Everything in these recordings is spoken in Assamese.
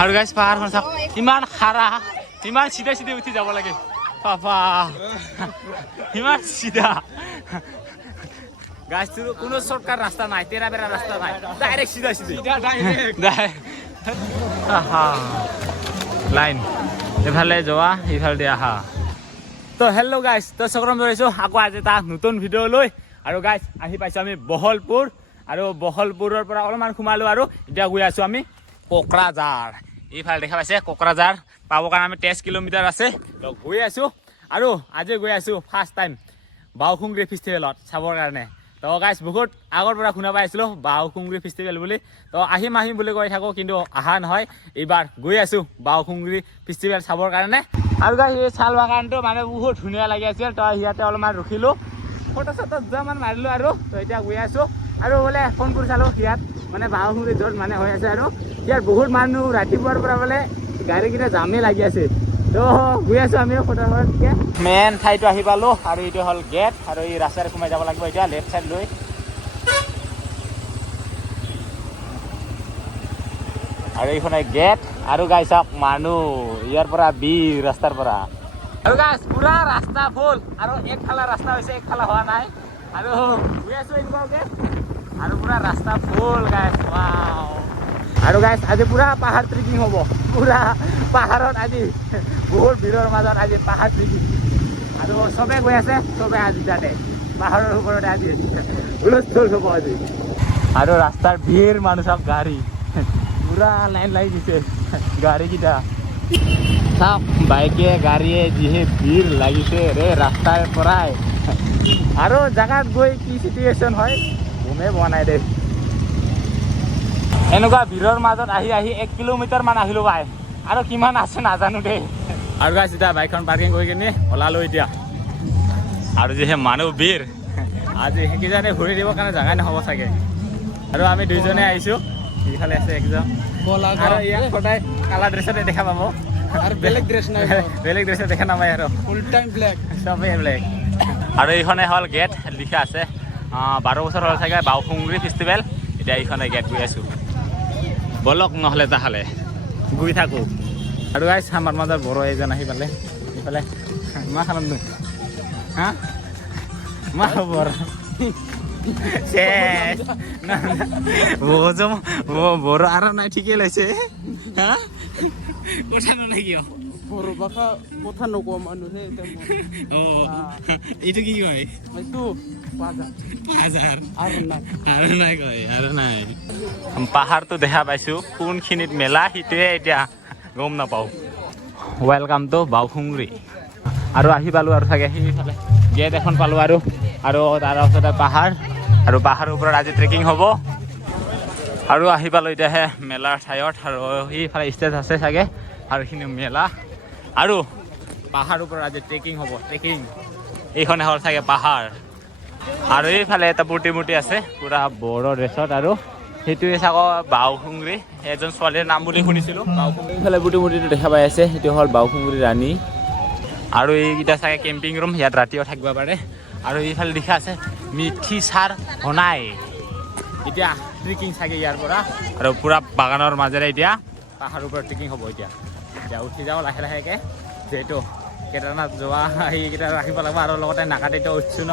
আৰু গাইছ পাহাৰখন চাওক ইমান খাৰা ইমান চিধা চিধা উঠি যাব লাগে পাপা ইমান চিধা গাইছ কোনো শৰ্টকাট ৰাস্তা নাই তেৰা বেৰা ৰাস্তা নাই ডাইৰেক্ট চিধা চিধা লাইন এফালে যোৱা ইফালে দি আহা তো হেল্ল' গাইছ তো স্বাগতম জনাইছোঁ আকৌ আজি এটা নতুন ভিডিঅ' লৈ আৰু গাইছ আহি পাইছোঁ আমি বহলপুৰ আৰু বহলপুৰৰ পৰা অলপমান সোমালোঁ আৰু এতিয়া গৈ আছোঁ আমি কোকৰাঝাৰ এইফালে দেখা পাইছে কোকৰাঝাৰ পাবৰ কাৰণে আমি 13 কিলোমিটাৰ আছে তো গৈ আছোঁ আৰু আজি গৈ আছোঁ ফাৰ্ষ্ট টাইম বাওখুংগ্ৰী ফেষ্টিভেলত চাবৰ কাৰণে তো গাইছ বহুত আগৰ পৰা শুনা পাই আছিলোঁ বাওখুংগ্ৰী ফেষ্টিভেল বুলি তো আহিম বুলি কৈ থাকোঁ কিন্তু অহা নহয় এইবাৰ গৈ আছোঁ বাওখুংগ্ৰী ফেষ্টিভেল চাবৰ কাৰণে আৰু গাইছ এই চাল বাগানটো মানে বহুত ধুনীয়া লাগি আছিল তো ইয়াতে অলপমান ৰখিলোঁ ফটো চটো দুটামান মাৰিলোঁ আৰু তো এতিয়া গৈ আছোঁ আৰু বোলে ফোন কৰি চালোঁ ইয়াত মানে বাওখুংগ্ৰী য'ত মানে হৈ আছে আৰু ইয়াত বহুত মানুহ ৰাতিপুৱাৰ পৰা বোলে গাড়ীকেইটা জামেই লাগি আছে তো গৈ আছোঁ আমি ফটোকে মেইন ঠাইটো আহি পালোঁ আৰু এইটো হ'ল গেট আৰু এই ৰাস্তাৰে সোমাই যাব লাগিব এতিয়া লেফ্ট চাইড লৈ আৰু এইখনে গেট আৰু গাইছ মানুহ ইয়াৰ পৰা ৰাস্তাৰ পৰা আৰু গাইছ পুৰা ৰাস্তা ফুল আৰু একফালে ৰাস্তা হৈছে একফালে হোৱা নাই আৰু গৈ আছোঁ এনেকুৱাকে আৰু পুৰা ৰাস্তা ফুল গাইছ ৱাও আৰু গাইছ আজি পুৰা পাহাৰ ট্ৰেকিং হ'ব পুৰা পাহাৰত আজি বহুত ভিৰৰ মাজত আজি পাহাৰ ট্ৰেকিং আৰু চবে গৈ আছে চবে আজি তাতে পাহাৰৰ ওপৰতে আজি হুলস্থুল হ'ব আজি আৰু ৰাস্তাৰ ভিৰ মানুহ চব গাড়ী পুৰা লাইন লাগি দিছে গাড়ীকেইটা চাওক বাইকে গাড়ীয়ে যিহে ভিৰ লাগিছে ৰে ৰাস্তাৰ পৰাই আৰু জেগাত গৈ কি চিটুৱেশ্যন হয় গমেই পোৱা নাই দেই এনেকুৱা ভিৰৰ মাজত আহি 1 কিলোমিটাৰ মান আহিলোঁ ভাই আৰু কিমান আছে নাজানো দেই আৰু গাইছ এতিয়া বাইকখন পাৰ্কিং কৰি কিনে ওলালোঁ এতিয়া আৰু যিহে মানুহ ভিৰ আজি সেইকেইজনে ঘূৰি দিবৰ কাৰণে জেগাই নহ'ব চাগে আৰু আমি দুইজনে আহিছোঁ এইফালে আছে একজন আৰু ইয়াক সদায় কালা ড্ৰেছতে দেখা পাব আৰু বেলেগ ড্ৰেছ নাই বেলেগ ড্ৰেছত দেখা নাপায় আৰু ফুল টাইম ব্লেক চবেই ব্লেক আৰু এইখনে হ'ল গেট লিখা আছে 12 বছৰ হ'ল চাগে বাওখুংগ্ৰী ফেষ্টিভেল এতিয়া এইখনে গেট গৈ আছোঁ বলক নহ'লে তাহলে গৈ থাকোঁ আৰু গাইছ আমাৰ মাজত বড়ো এজন আহি পালে এইফালে মা খালাম হা মা খবৰ বড়ো আৰু নাই ঠিকেই লাগিছে হা কথা নাই কিয় বড়ো ভাষা কথা নকোৱা মানুহে এইটো কি কয় এইটো পাজাৰ আৰু নাই আৰু নাই পাহাৰটো দেখা পাইছোঁ কোনখিনিত মেলা সেইটোৱে এতিয়া গম নাপাওঁ ৱেলকাম টু বাওখুংগ্ৰী আৰু আহি পালোঁ আৰু চাগে সেইফালে গেট এখন পালোঁ আৰু তাৰ ওচৰতে পাহাৰ আৰু পাহাৰৰ ওপৰত আজি ট্ৰেকিং হ'ব আৰু আহি পালোঁ এতিয়াহে মেলাৰ ঠাইত আৰু সেইফালে ষ্টেজ আছে চাগে আৰু এইখিনি মেলা আৰু পাহাৰৰ ওপৰত আজি ট্ৰেকিং হ'ব ট্ৰেকিং এইখনে হ'ল চাগে পাহাৰ আৰু এইফালে এটা প্ৰতিমূৰ্তি আছে পুৰা বড়ো ড্ৰেছত আৰু সেইটোৱে চাগ বাওখুংগ্ৰী এজন ছোৱালীৰ নাম বুলি শুনিছিলোঁ বাওখুংগ্ৰী এইফালে প্ৰতিমূৰ্তিটো দেখা পাই আছে সেইটো হ'ল বাওখুংগ্ৰী ৰাণী আৰু এইকেইটা চাগে কেম্পিং ৰুম ইয়াত ৰাতিও থাকিব পাৰে আৰু এইফালে লিখা আছে মিঠি চাৰ হনাই এতিয়া ট্ৰেকিং চাগে ইয়াৰ পৰা আৰু পুৰা বাগানৰ মাজেৰে এতিয়া পাহাৰৰ ওপৰত ট্ৰেকিং হ'ব এতিয়া উঠি যাওঁ লাহে লাহেকৈ যিহেতু কেদাৰনাথ যোৱা সেইকেইটা ৰাখিব লাগিব আৰু লগতে নাকাটিতো উঠিছোঁ ন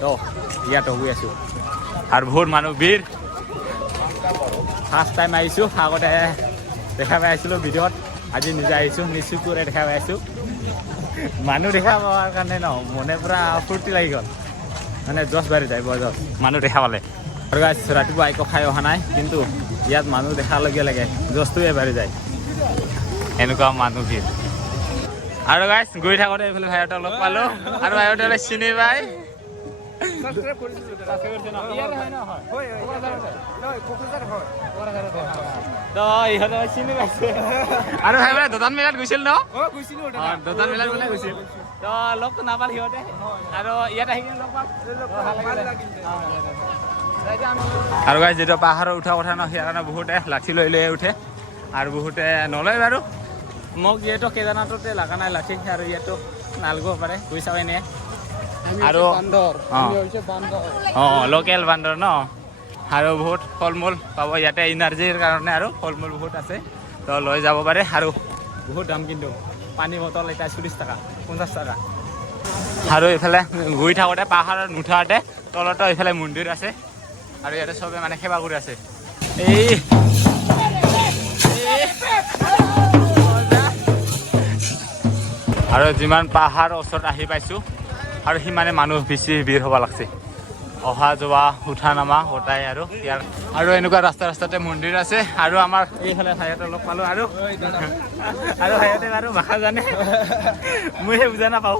তো ইয়াতো গৈ আছোঁ আৰু বহুত মানুহ ভিৰ ফাৰ্ষ্ট টাইম আহিছোঁ আগতে দেখা পাই আছিলোঁ ভিডিঅ'ত আজি নিজে আহিছোঁ নিচুকুৰে দেখা পাই আছোঁ মানুহ দেখা পোৱাৰ কাৰণে ন মনে পূৰা ফূৰ্তি লাগি গ'ল মানে জছ বাঢ়ি যায় বৰ জছ মানুহ দেখা পালে আৰু গাইছ ৰাতিপুৱা একো খাই অহা নাই কিন্তু ইয়াত মানুহ দেখাৰ লগে লগে জছটোৱে বাঢ়ি যায় এনেকুৱা মানুহ ভিৰ আৰু গাইছ গৈ থাকোঁতে এইফালে ভাইহঁতক লগ পালোঁ আৰু ভাইহঁতে চিনি পাই তো ইহঁতে চিনি পাইছে আৰু ভাই বোলে দোকান মেলাত গৈছিল ন দোকান মেলাত বোলে গৈছিল তো লগ নাপাল সিহঁতে আৰু ইয়াত আহি কিনে লগ পাম আৰু গাইছ যিটো পাহাৰৰ উঠা কথা ন সেই কাৰণে বহুতে লাঠি লৈ উঠে আৰু বহুতে নলয় বাৰু মোক যিহেতু কেদাৰনাথতে লগা নাই লাঠি আৰু ইয়াতো নালাগিব পাৰে গৈ চাব এনে আৰু লোকেল বান্দৰ ন আৰু বহুত ফল মূল পাব ইয়াতে এনাৰ্জিৰ কাৰণে আৰু ফল মূল বহুত আছে তো লৈ যাব পাৰে আৰু বহুত দাম কিন্তু পানী বটল এতিয়া 40 টকা 50 টকা আৰু এইফালে গৈ থাকোঁতে পাহাৰত নুঠাওঁতে তলতো এইফালে মন্দিৰ আছে আৰু ইয়াতে চবে মানে সেৱা কৰি আছে এই আৰু যিমান পাহাৰ ওচৰত আহি পাইছোঁ আৰু সিমানে মানুহ বেছি ভিৰ হ'ব লাগছে অহা যোৱা উঠা নামা গোটাই আৰু ইয়াৰ আৰু এনেকুৱা ৰাস্তাতে মন্দিৰ আছে আৰু আমাৰ এইফালে ভাইহঁতক লগ পালোঁ আৰু ভাইহঁতে বাৰু ভাষা জানে মইহে বুজা নাপাওঁ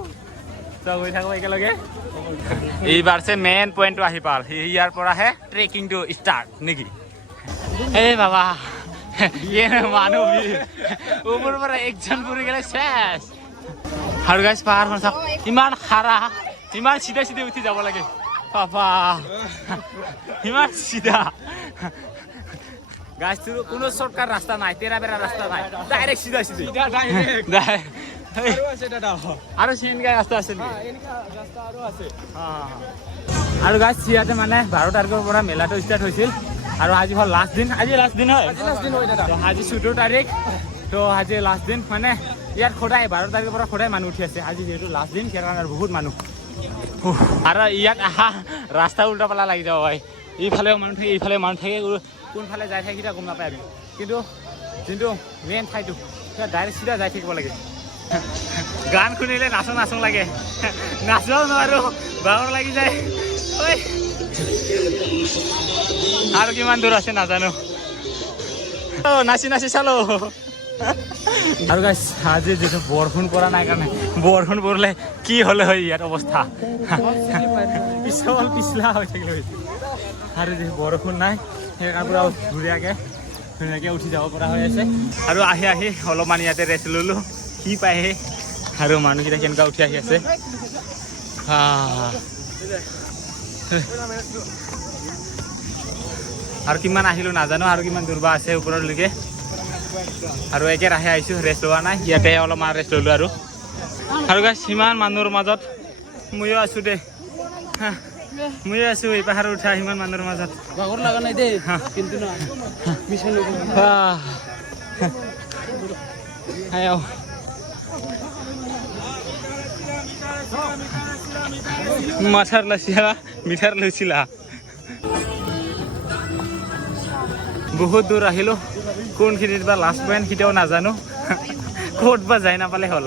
তো গৈ থাকোঁ একেলগে এইবাৰছে মেইন পইণ্টটো আহি পাল ইয়াৰ পৰাহে ট্ৰেকিংটো ষ্টাৰ্ট নেকি এই বাবা মানুহ ওপৰৰ পৰা একজন পৰি গ'লে চেছ আৰু গাইছ পাহাৰখন চাওক ইমান খাৰা ইমান চিধা চিধা উঠি যাব লাগে বাবা ইমান চিধা গাছটোৰ কোনো শ্বৰ্টকাট ৰাস্তা নাই তেৰা বেৰা ৰাস্তা নাই ডাইৰেক্ট চিধা চিধা আৰু চিনকা ৰাস্তা আছে আৰু গাছ ইয়াতে মানে 12 তাৰিখৰ পৰা মেলাটো ষ্টাৰ্ট হৈছিল আৰু আজি হ'ল লাষ্ট দিন আজি লাষ্ট দিন হয় আজি 14 তাৰিখ তো আজি লাষ্ট দিন মানে ইয়াত সদায় 12 তাৰিখৰ পৰা সদায় মানুহ উঠি আছে আজি যিহেতু লাষ্ট দিন সেই কাৰণে বহুত মানুহ আৰু ইয়াত আহা ৰাস্তা উল্টা পালা লাগি যাব হয় এইফালেও মানুহ থাকে এইফালে মানুহ থাকে কোনফালে যাই থাকে গম নাপায় আমি কিন্তু যোনটো মেইন ঠাইটো ডাইৰেক্ট চিধা যাই থাকিব লাগে গান শুনিলে নাচো নাচো লাগে নাচও নোৱাৰো ভাগৰ লাগি যায় ঐ আৰু কিমান দূৰ আছে নাজানো নাচি নাচি চালো আৰু গাইছ আজি যিটো বৰষুণ পৰা নাই কাৰণে বৰষুণ পৰিলে কি হ'লে হয় ইয়াত অৱস্থা পিছল পিছলা হৈ থাকিলে আৰু যি বৰষুণ নাই সেইকাৰণে পুৰা ধুনীয়াকৈ উঠি যাব পৰা হৈ আছে আৰু আহি অলপমান ইয়াতে ৰেষ্ট ল'লোঁ কি পায়হে আৰু মানুহকেইটা কেনেকুৱা উঠি আহি আছে আৰু কিমান আহিলোঁ নাজানো আৰু কিমান দূৰ বা আছে ওপৰলৈকে আৰু একেৰাহে আহিছোঁ ৰেষ্ট লোৱা নাই ইয়াতে অলপমান ৰেষ্ট ল'লোঁ আৰু গাইছ সিমান মানুহৰ মাজত ময়ো আছোঁ দেই ময়ো আছোঁ এই পাহাৰত উঠা সিমান মানুহৰ মাজত ভাগৰ লগা নাই দেই কিন্তু মাথাৰ লৈছিলা মিঠাৰ লৈছিলা বহুত দূৰ আহিলোঁ কোনখিনিত বা লাষ্ট পইণ্ট কেতিয়াও নাজানো ক'ত বা যাই নাপালে হ'ল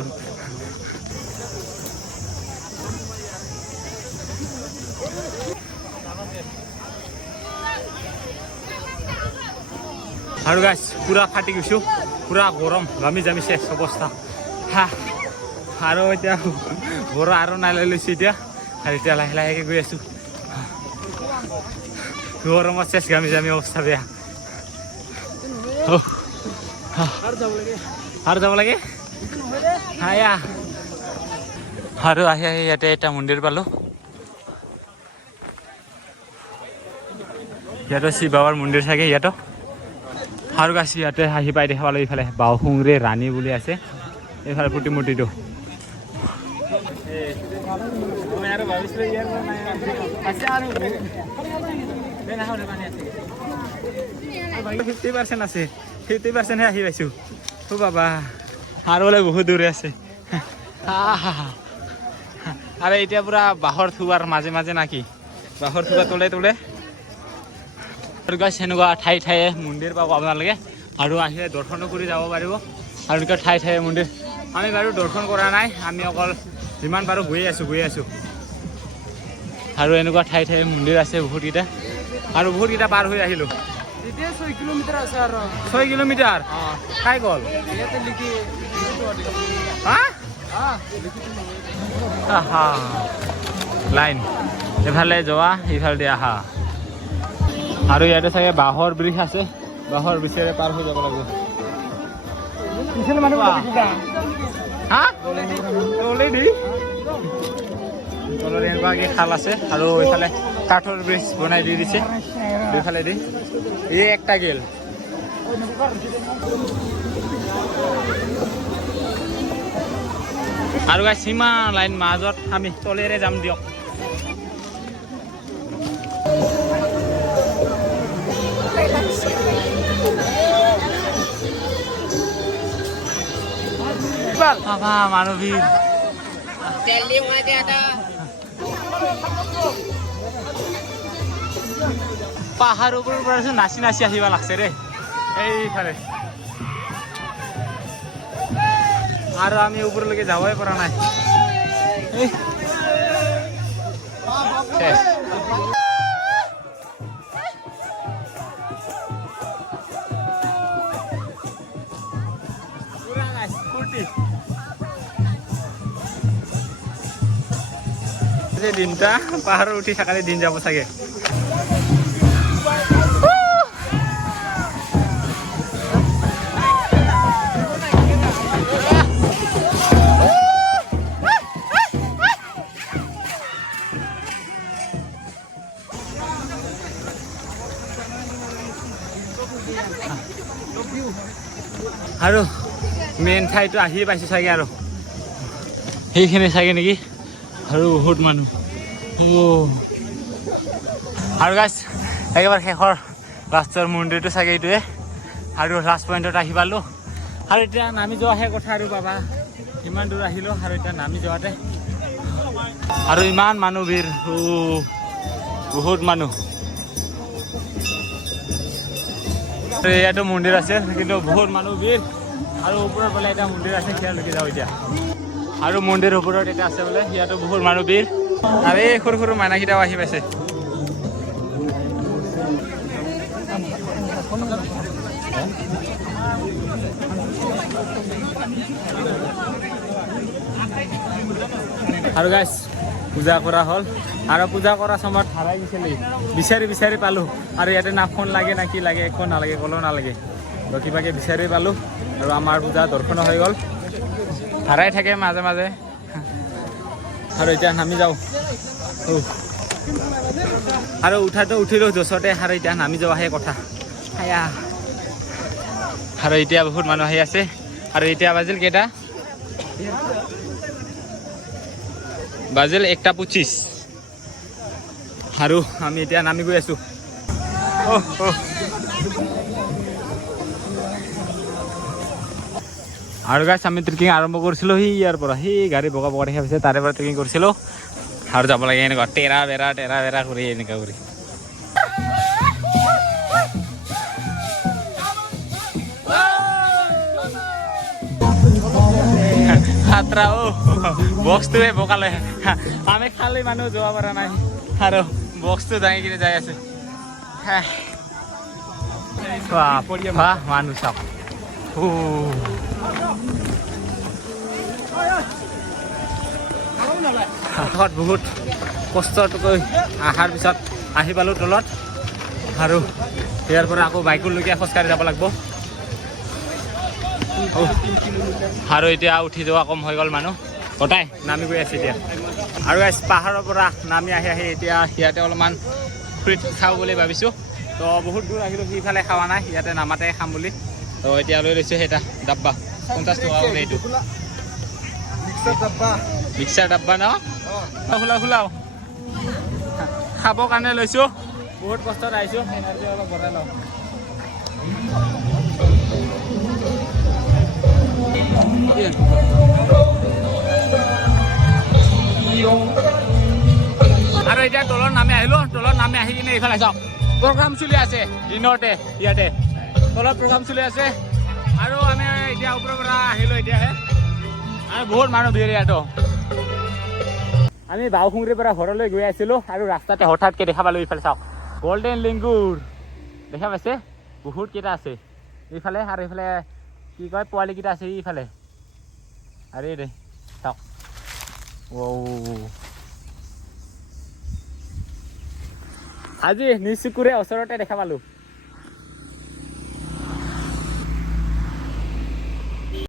আৰু গাইছ পুৰা ফাটি গৈছোঁ পুৰা গৰম ঘামি জামি শেষ অৱস্থা আৰু এতিয়া ঘৰ আৰু নাই লৈ লৈছোঁ এতিয়া আৰু এতিয়া লাহে লাহেকৈ গৈ আছোঁ গৰমত শেষ ঘামি জামি অৱস্থা বেয়া আৰু যাব লাগে আৰু আহি ইয়াতে এটা মন্দিৰ পালোঁ ইয়াতো শিৱ বাবাৰ মন্দিৰ চাগে ইয়াতো আৰু গাছ ইয়াতে আহি পাই দেখা পালোঁ এইফালে বাওসুংৰি ৰাণী বুলি আছে এইফালে প্ৰতিমূৰ্তিটো আছে 50%হে আহি পাইছোঁ অ' বাবা আৰু বোলে বহুত দূৰে আছে আৰু এতিয়া পুৰা বাঁহৰ থোৱাৰ মাজে মাজে নাকি বাঁহৰ থোৱা তলে আৰু গাছ সেনেকুৱা ঠায়ে মন্দিৰ পাব আপোনালোকে আৰু আহিলে দৰ্শনো কৰি যাব পাৰিব আৰু এনেকুৱা ঠায়ে মন্দিৰ আমি বাৰু দৰ্শন কৰা নাই আমি অকল যিমান পাৰোঁ গৈ আছোঁ আৰু এনেকুৱা ঠায়ে মন্দিৰ আছে বহুতকেইটা আৰু বহুতকেইটা পাৰ হৈ আহিলোঁ 6 কিলোমিটাৰ আছে আৰু 6 কিলোমিটাৰ খাই গ'ল ইয়াতে লিখি লাইন এফালে যোৱা ইফালে দি আহা আৰু ইয়াতে চাগে বাঁহৰ ব্ৰিজ আছে বাঁহৰ ব্ৰিজেৰে পাৰ হৈ যাব লাগিব তলত এনেকুৱাকৈ খাল আছে আৰু এইফালে কাঠৰ ব্ৰিজ বনাই দি দিছে দুইফালে দি এই একটা গেল আৰু গাইছ সিমান লাইন মাজত আমি তলেৰে যাম দিয়ক বাবা মানুহ ভিৰ পাহাৰ ওপৰৰ পৰা নাচি নাচি আহিব লাগছে ৰে এইফালে আৰু আমি ওপৰলৈকে যাবই পৰা নাই দিনটা পাহাৰত উঠি থাকালে দিন যাব চাগে আৰু মেইন ঠাইটো আহি পাইছো চাগে আৰু সেইখিনি চাগে নেকি আৰু বহুত মানুহ আৰু গাইছ একেবাৰে শেষৰ লাষ্টৰ মন্দিৰটো চাগে এইটোৱে আৰু লাষ্ট পইণ্টত আহি পালোঁ আৰু এতিয়া নামি যোৱাহে কথা আৰু পাবা ইমান দূৰ আহিলোঁ আৰু এতিয়া নামি যোৱাতে আৰু ইমান মানুহ ভিৰ বহুত মানুহ ইয়াতো মন্দিৰ আছে কিন্তু বহুত মানুহ ভিৰ আৰু ওপৰত বোলে এটা মন্দিৰ আছে সেয়ালৈকে যাওঁ এতিয়া আৰু মন্দিৰৰ ওপৰত এটা আছে বোলে ইয়াতো বহুত মানুহ ভিৰ আৰু এই সৰু সৰু মাইনাকেইটাও আহি পাইছে আৰু গাইছ পূজা কৰা হ'ল আৰু পূজা কৰাৰ সময়ত হাৰাই গৈছিলে বিচাৰি পালোঁ আৰু ইয়াতে না ফোন লাগে না কি লাগে একো নালাগে ক'লেও নালাগে তো কিবাকে বিচাৰি পালোঁ আৰু আমাৰ পূজা দৰ্শন হৈ গ'ল হাৰাই থাকে মাজে মাজে আৰু এতিয়া নামি যাওঁ আৰু উঠাটো উঠিলোঁ যচতে আৰু এতিয়া নামি যোৱাহে কথা আৰু এতিয়া বহুত মানুহ আহি আছে আৰু এতিয়া বাজিল কেইটা বাজিল 1:25 আৰু আমি এতিয়া নামি গৈ আছোঁ আৰু গাইছ আমি ট্ৰেকিং আৰম্ভ কৰিছিলোঁ ইয়াৰ পৰা গাড়ী বগা বগা দেখা পাইছে তাৰে পৰা ট্ৰেকিং কৰিছিলোঁ আৰু যাব লাগে এনেকুৱা টেৰা বেৰা কৰি এনেকুৱা কৰি খাতৰা বক্সটোৱে বগালে আমি খালি মানুহ যোৱা পৰা নাই আৰু বক্সটো দাঙি কিনে যাই আছে মানুহ চাওক বহুত কষ্টকৈ অহাৰ পিছত আহি পালোঁ তলত আৰু ইয়াৰ পৰা আকৌ বাইকলৈকে খোজকাঢ়ি যাব লাগিব আৰু এতিয়া উঠি যোৱা কম হৈ গ'ল মানুহ গোটাই নামি গৈ আছে এতিয়া আৰু পাহাৰৰ পৰা নামি আহি এতিয়া ইয়াতে অলপমান ফ্ৰুইট খাওঁ বুলি ভাবিছোঁ তো বহুত দূৰ আহিলোঁ সিফালে খোৱা নাই ইয়াতে নামাতে খাম বুলি তো এতিয়া লৈ লৈছোঁ সেইটা ডাব্বা 50 টকা এইটো মিক্সাৰ ডাব্বা ন খোলাও খাবৰ কাৰণে লৈছোঁ বহুত কষ্টত আহিছোঁ এনাৰ্জি অলপ বঢ়াই লওঁ আৰু এতিয়া তলত নামি আহিলোঁ তলত নামি আহি কিনে এইফালে চাওক প্ৰগ্ৰাম চলি আছে দিনতে ইয়াতে তলত প্ৰগ্ৰাম চলি আছে আৰু আমি এতিয়া ওপৰৰ পৰা আহিলোঁ এতিয়াহে আৰু বহুত মানুহ ভিৰ ইয়াতো আমি বাওখুংৰিৰ পৰা ঘৰলৈ গৈ আছিলোঁ আৰু ৰাস্তাতে হঠাৎকৈ দেখা পালোঁ এইফালে চাওক গল্ডেন লিংগুৰ দেখা পাইছে বহুত কেইটা আছে এইফালে আৰু এইফালে কি কয় পোৱালিকেইটা আছে এইফালে আৰে দে চাওক আজি নিজ চকুৰে ওচৰতে দেখা পালোঁ